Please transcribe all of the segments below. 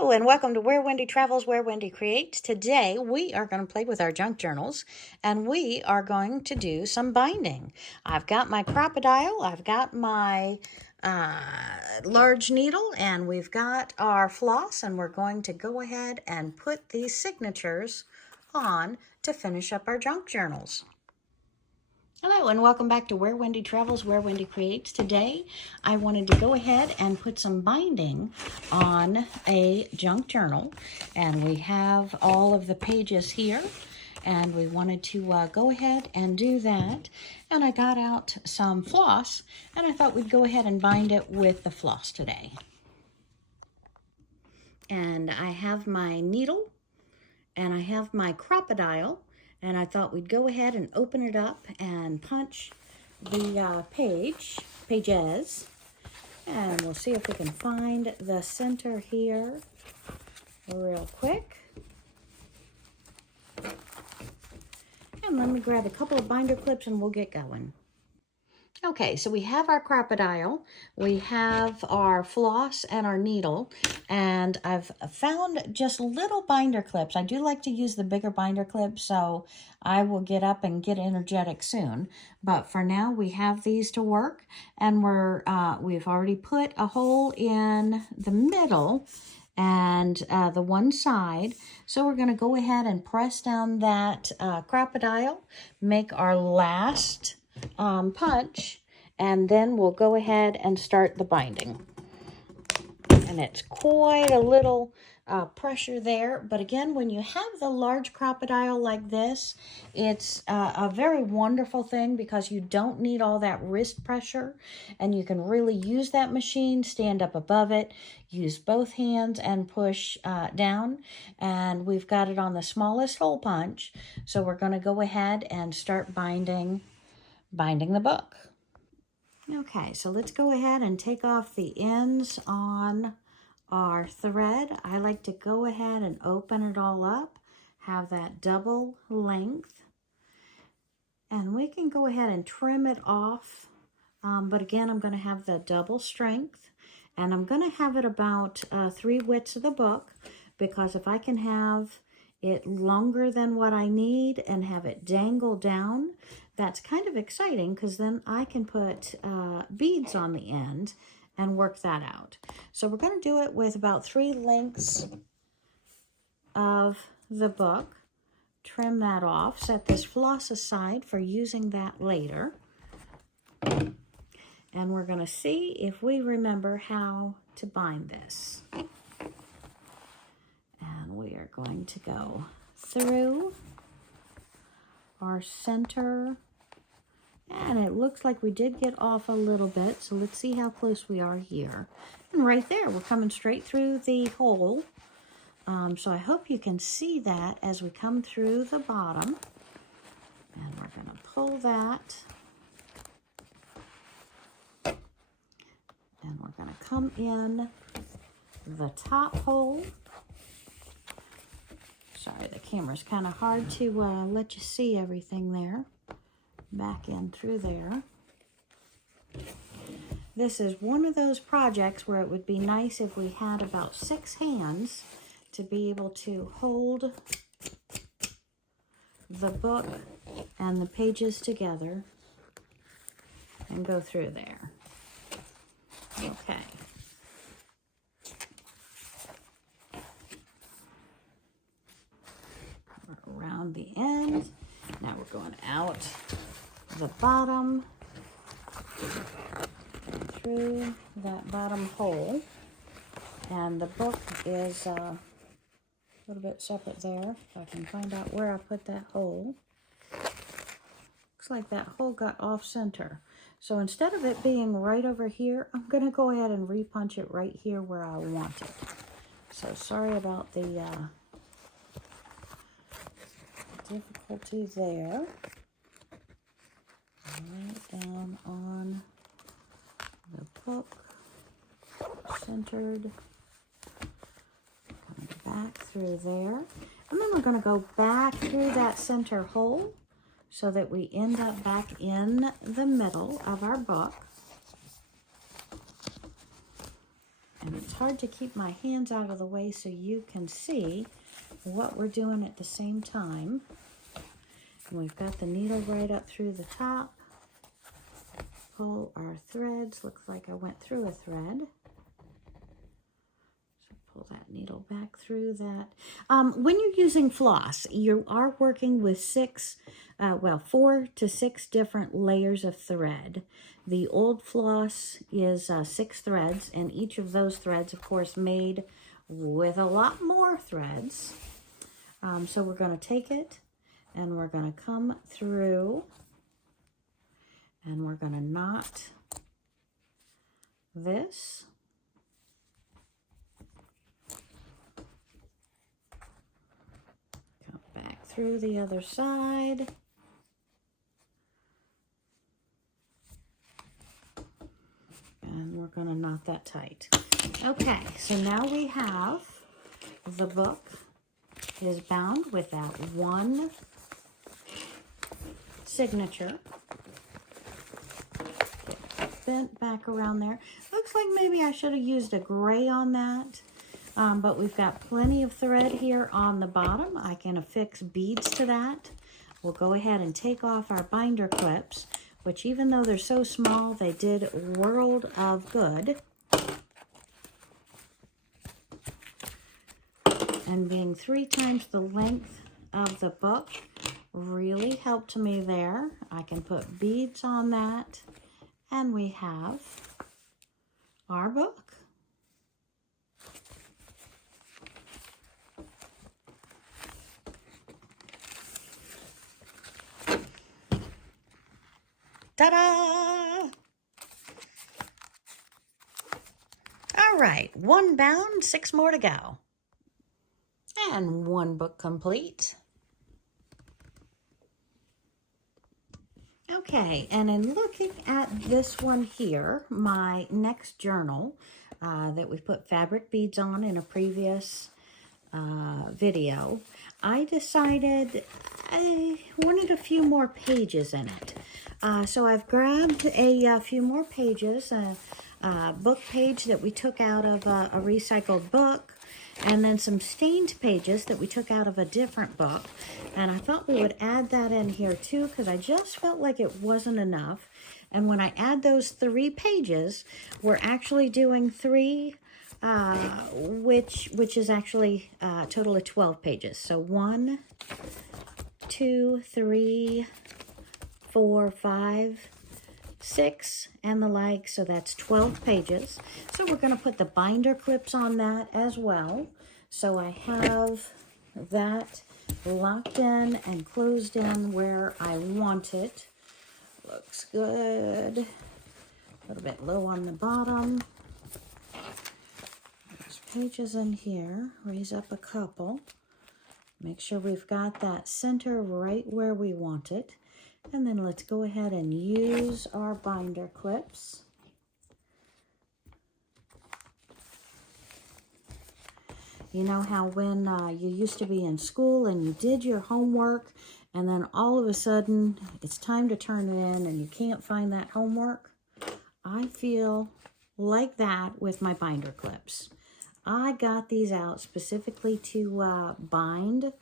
Hello and welcome to Where Wendy Travels, Where Wendy Creates. Today we are going to play with our junk journals and we are going to do some binding. I've got my Crop-A-Dile, I've got my large needle, and we've got our floss, and we're going to go ahead and put these signatures on to finish up our junk journals. Hello and welcome back to Where Wendy Travels, Where Wendy Creates. Today I wanted to go ahead and put some binding on a junk journal, and we have all of the pages here, and we wanted to go ahead and do that. And I got out some floss, and I thought we'd go ahead and bind it with the floss today. And I have my needle and I have my Crop-A-Dile. And I thought we'd go ahead and open it up and punch the pages. And we'll see if we can find the center here real quick. And let me grab a couple of binder clips and we'll get going. Okay, so we have our Crop-A-Dile, we have our floss and our needle, and I've found just little binder clips. I do like to use the bigger binder clips, so I will get up and get energetic soon. But for now, we have these to work, and we've already put a hole in the middle and the one side. So we're going to go ahead and press down that Crop-A-Dile, make our last punch, and then we'll go ahead and start the binding. And it's quite a little pressure there, but again, when you have the large Crop-A-Dile like this, it's a very wonderful thing because you don't need all that wrist pressure, and you can really use that machine, stand up above it, use both hands and push down. And we've got it on the smallest hole punch, so we're going to go ahead and start binding the book. Okay, so let's go ahead and take off the ends on our thread. I like to go ahead and open it all up, have that double length, and we can go ahead and trim it off. But again, I'm going to have the double strength, and I'm going to have it about 3 widths of the book, because if I can have it longer than what I need and have it dangle down, that's kind of exciting, because then I can put beads on the end and work that out. So we're going to do it with about 3 lengths of the book. Trim that off, set this floss aside for using that later. And we're going to see if we remember how to bind this. And we are going to go through our center, and it looks like we did get off a little bit, so let's see how close we are here. And right there, we're coming straight through the hole. So I hope you can see that as we come through the bottom. And we're going to pull that. And we're going to come in the top hole. Sorry, the camera's kind of hard to let you see everything there. Back in through there. This is one of those projects where it would be nice if we had about 6 hands to be able to hold the book and the pages together and go through there. Okay. Around the end. Now we're going out the bottom through that bottom hole, and the book is a little bit separate there. If I can find out where I put that hole. Looks like that hole got off center, so instead of it being right over here, I'm going to go ahead and repunch it right here where I want it. So sorry about the difficulty there. Right down on the book, centered, coming back through there, and then we're going to go back through that center hole so that we end up back in the middle of our book. And it's hard to keep my hands out of the way so you can see what we're doing at the same time. And we've got the needle right up through the top. Pull our threads. Looks like I went through a thread. So pull that needle back through that. When you're using floss, you are working with 4 to 6 different layers of thread. The old floss is 6 threads, and each of those threads, of course, made with a lot more threads. So we're going to take it, and we're going to come through, and we're going to knot this. Come back through the other side. And we're going to knot that tight. Okay, so now we have the book is bound with that one signature. Get bent back around there. Looks like maybe I should have used a gray on that. But we've got plenty of thread here on the bottom. I can affix beads to that. We'll go ahead and take off our binder clips, which even though they're so small, they did world of good. And being 3 times the length of the book really helped me there. I can put beads on that, and we have our book. Ta-da! All right, 1 bound, 6 more to go. And 1 book complete. Okay, and in looking at this one here, my next journal that we put fabric beads on in a previous video, I decided I wanted a few more pages in it. So I've grabbed a few more pages, a book page that we took out of a recycled book, and then some stained pages that we took out of a different book. And I thought we would add that in here too, because I just felt like it wasn't enough. And when I add those 3 pages, we're actually doing 3, which is actually a total of 12 pages. So 1, 2, 3, 4, 5, 6, and the like. So that's 12 pages. So we're going to put the binder clips on that as well. So I have that locked in and closed in where I want it. Looks good. A little bit low on the bottom. There's pages in here. Raise up a couple. Make sure we've got that center right where we want it. And then let's go ahead and use our binder clips. You know how when you used to be in school and you did your homework, and then all of a sudden it's time to turn it in and you can't find that homework? I feel like that with my binder clips. I got these out specifically to bind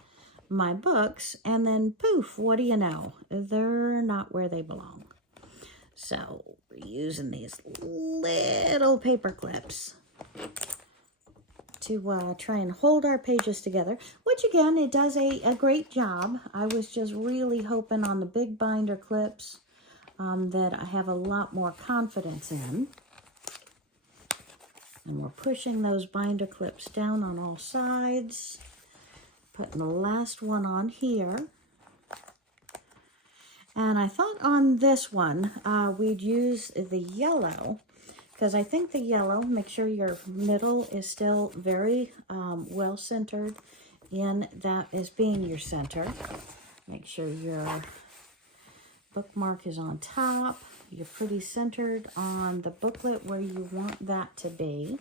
my books, and then poof, what do you know? They're not where they belong. So we're using these little paper clips to try and hold our pages together, which again, it does a great job. I was just really hoping on the big binder clips that I have a lot more confidence in. And we're pushing those binder clips down on all sides. Putting the last one on here. And I thought on this one, we'd use the yellow, because I think the yellow, make sure your middle is still very well centered in that as being your center. Make sure your bookmark is on top. You're pretty centered on the booklet where you want that to be.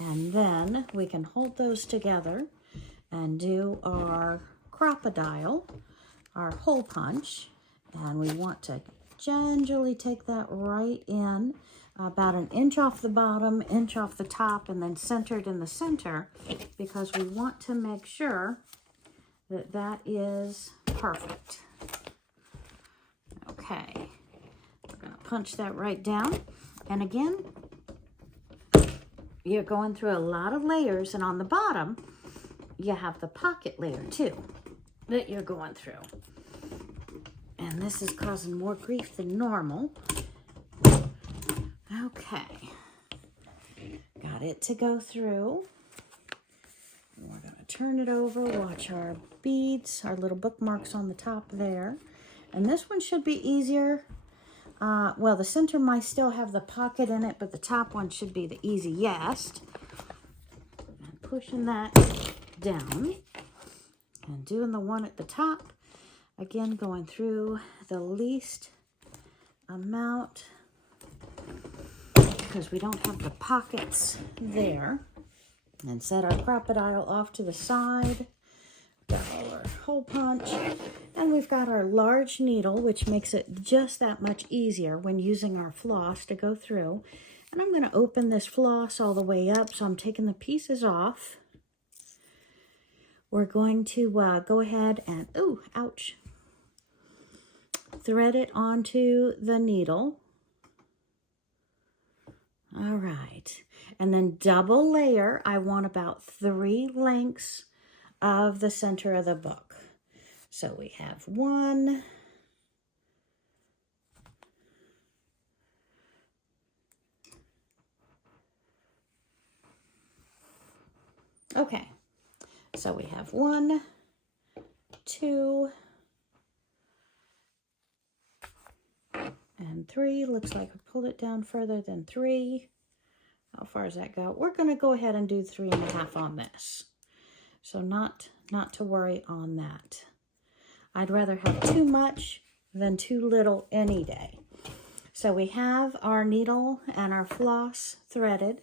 And then we can hold those together and do our crocodile, our hole punch. And we want to gingerly take that right in. about an inch off the bottom, inch off the top, and then centered in the center, because we want to make sure that that is perfect. Okay, we're going to punch that right down. And again, you're going through a lot of layers, and on the bottom, you have the pocket layer too that you're going through. And this is causing more grief than normal. Okay, got it to go through. We're going to turn it over, watch our beads, our little bookmarks on the top there. And this one should be easier. Well, the center might still have the pocket in it, but the top one should be the easiest. And pushing that down and doing the one at the top. Again, going through the least amount because we don't have the pockets there. And set our crocodile off to the side. Got all our hole punch. And we've got our large needle, which makes it just that much easier when using our floss to go through. And I'm going to open this floss all the way up, so I'm taking the pieces off. We're going to go ahead and, ooh, ouch, thread it onto the needle. All right, and then double layer. I want about 3 lengths of the center of the book. So we have 1, okay, so we have 1, 2, and 3. Looks like we pulled it down further than 3. How far does that go? We're going to go ahead and do 3.5 on this. So not to worry on that. I'd rather have too much than too little any day. So we have our needle and our floss threaded.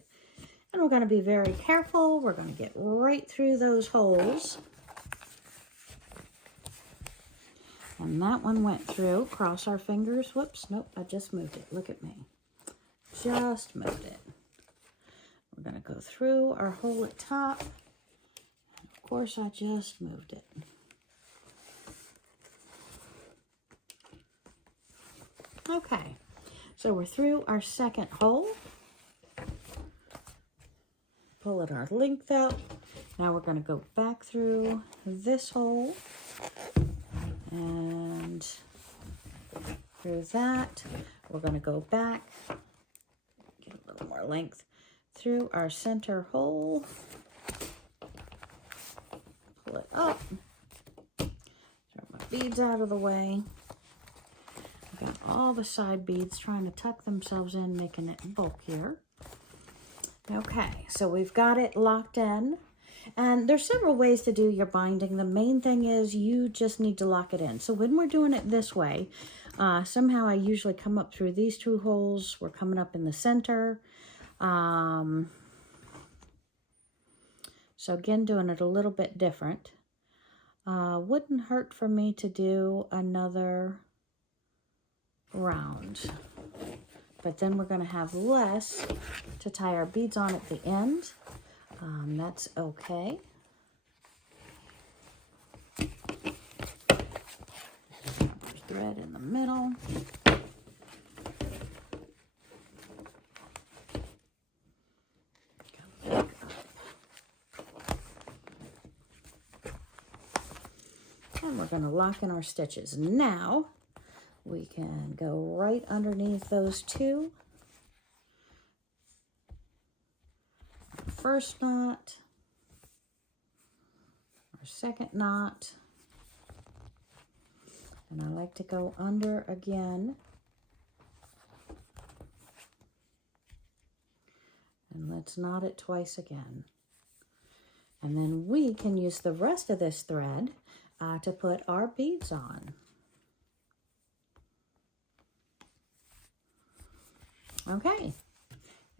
And we're going to be very careful. We're going to get right through those holes. And that one went through. Cross our fingers. Whoops, nope, I just moved it. Look at me. Just moved it. We're going to go through our hole at top. And of course, I just moved it. Okay, so we're through our second hole. Pulling our length out. Now we're going to go back through this hole. And through that, we're going to go back, get a little more length, through our center hole, pull it up, throw my beads out of the way. I've got all the side beads trying to tuck themselves in, making it bulkier. Okay, so we've got it locked in. And there's several ways to do your binding. The main thing is you just need to lock it in. So when we're doing it this way, somehow I usually come up through these 2 holes. We're coming up in the center. So again, doing it a little bit different. Wouldn't hurt for me to do another round. But then we're going to have less to tie our beads on at the end. That's okay. There's thread in the middle. And we're going to lock in our stitches. Now we can go right underneath those 2. First knot, our second knot, and I like to go under again, and let's knot it twice again, and then we can use the rest of this thread to put our beads on. Okay.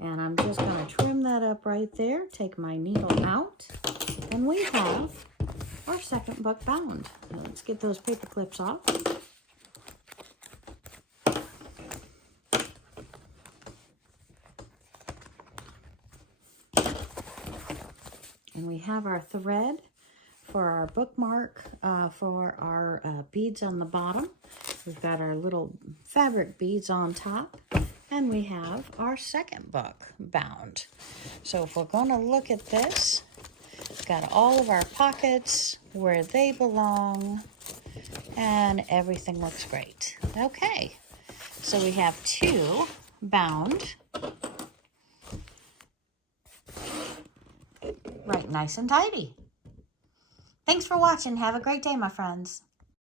And I'm just going to trim that up right there, take my needle out, and we have our second book bound. Now let's get those paper clips off. And we have our thread for our bookmark, for our beads on the bottom. We've got our little fabric beads on top. And we have our second book bound. So if we're going to look at this, we've got all of our pockets where they belong. And everything looks great. Okay, so we have 2 bound. Right, nice and tidy. Thanks for watching. Have a great day, my friends.